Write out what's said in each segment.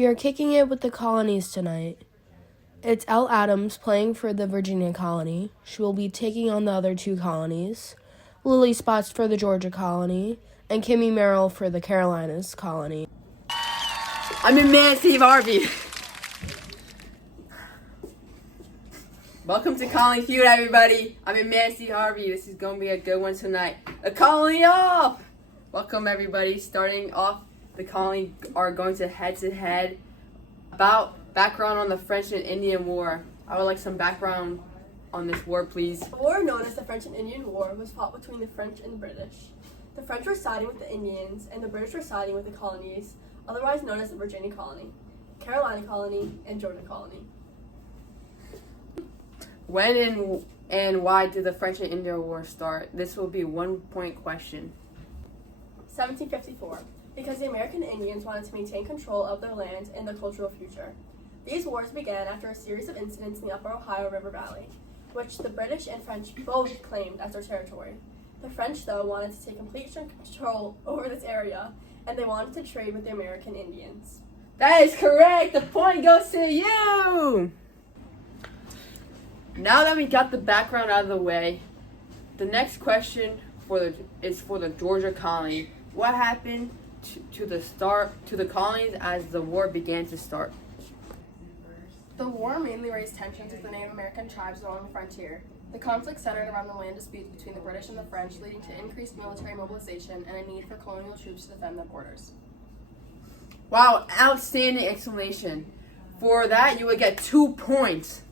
We are kicking it with the colonies tonight. It's Elle Adams playing for the Virginia colony. She will be taking on the other two colonies. Lily Spots for the Georgia colony, and Kimmy Merrill for the Carolinas colony. I'm in Man Steve Harvey. Welcome to Colony Feud, everybody. I'm in Man Steve Harvey. This is going to be a good one tonight. The colony off! Welcome, everybody. Starting off, the colony are going to head about background on the French and Indian War. I would like some background on this war, please. The war known as the French and Indian War was fought between the French and the British. The French were siding with the Indians, and the British were siding with the colonies, otherwise known as the Virginia colony, Carolina colony, and Georgia colony. When and why did the French and Indian War start? This will be a 1-point question. 1754, because the American Indians wanted to maintain control of their land and their cultural future. These wars began after a series of incidents in the upper Ohio River Valley, which the British and French both claimed as their territory. The French, though, wanted to take complete control over this area, and they wanted to trade with the American Indians. That is correct! The point goes to you! Now that we got the background out of the way, the next question is for the Georgia colony. What happened to the colonies as the war began to start? The war mainly raised tensions with the Native American tribes along the frontier. The conflict centered around the land disputes between the British and the French, leading to increased military mobilization and a need for colonial troops to defend their borders. Wow, outstanding explanation. For that, you would get 2 points.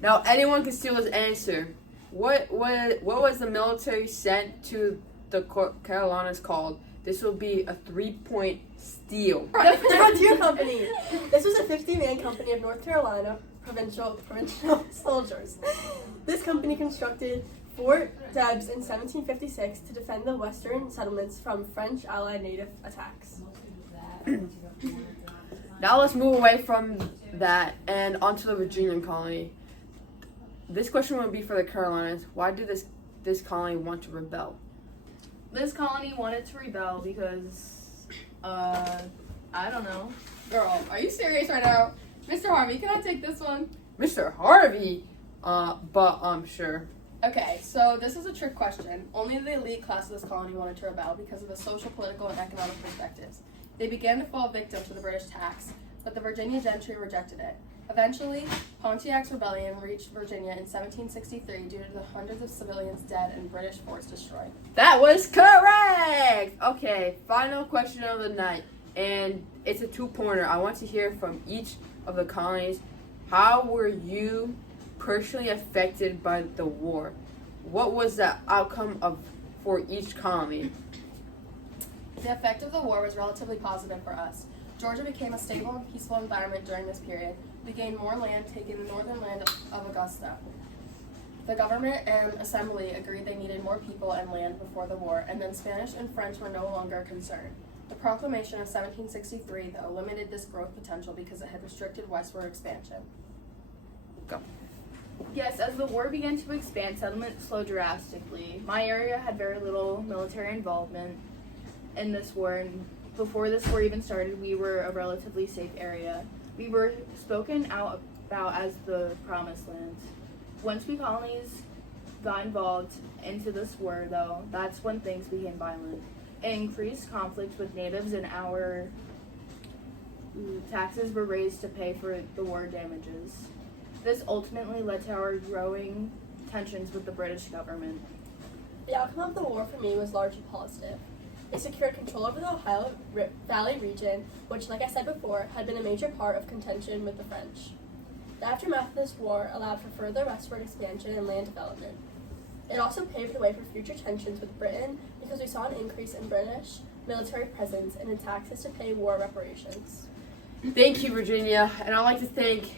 Now, anyone can steal this answer. What was the military sent to the Carolinas called? This will be a 3-point steal. The Frontier Company. This was a 50-man company of North Carolina provincial soldiers. This company constructed Fort Debs in 1756 to defend the western settlements from French allied native attacks. Now let's move away from that and onto the Virginia colony. This question would be for the Carolinas. Why did this colony want to rebel? This colony wanted to rebel because, I don't know. Girl, are you serious right now? Mr. Harvey, can I take this one? Mr. Harvey? But I'm sure. Okay, so this is a trick question. Only the elite class of this colony wanted to rebel because of the social, political, and economic perspectives. They began to fall victim to the British tax, but the Virginia gentry rejected it. Eventually, Pontiac's rebellion reached Virginia in 1763 due to the hundreds of civilians dead and British forts destroyed. That was correct! Okay, final question of the night. And it's a 2-pointer. I want to hear from each of the colonies. How were you personally affected by the war? What was the outcome for each colony? The effect of the war was relatively positive for us. Georgia became a stable and peaceful environment during this period. We gained more land, taking the northern land of Augusta. The government and assembly agreed they needed more people and land before the war, and then Spanish and French were no longer a concern. The proclamation of 1763, though, limited this growth potential because it had restricted westward expansion. Go. Yes, as the war began to expand, settlement slowed drastically. My area had very little military involvement in this war, and before this war even started, we were a relatively safe area. We were spoken out about as the promised land. Once we colonies got involved into this war, though, that's when things became violent. It increased conflict with natives, and our taxes were raised to pay for the war damages. This ultimately led to our growing tensions with the British government. The outcome of the war for me was largely positive. It secured control over the Ohio Valley region, which, like I said before, had been a major part of contention with the French. The aftermath of this war allowed for further westward expansion and land development. It also paved the way for future tensions with Britain because we saw an increase in British military presence and in taxes to pay war reparations. Thank you, Virginia. And I'd like to thank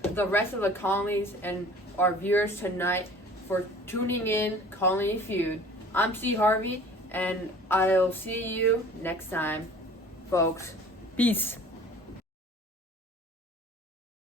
the rest of the colonies and our viewers tonight for tuning in Colony Feud. I'm Steve Harvey, and I'll see you next time, folks. Peace.